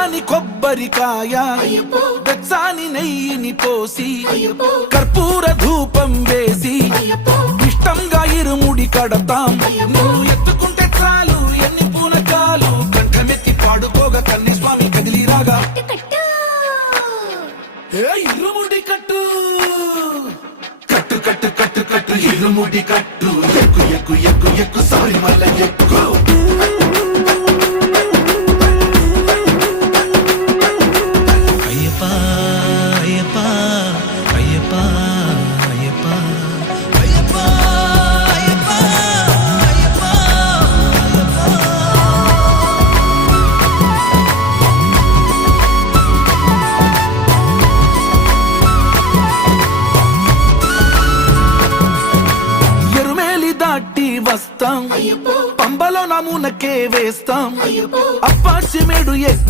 పచ్చాని కొబ్బరికాయ వెచ్చాని నెయ్యిని పోసి కర్పూర ధూపం వేసి ఇష్టంగా ఇరుముడి కడతాం. నువ్వు ఎత్తుకుంటే చాలు ఎన్ని పూనకాలు కంఠమెత్తి పాడుకోగా కన్యస్వామి కదిలిరాగా ఇరుముడి కట్టు కట్టు కట్టు కట్టు కట్టు ఇరుముడి కట్టు ఎక్కు ఎక్కు ఎక్కు ఎక్కు సారి మల్ల ఎక్కు. వస్తాం పంబలో నమూనకే వేస్తాం అప్పాచి మేడు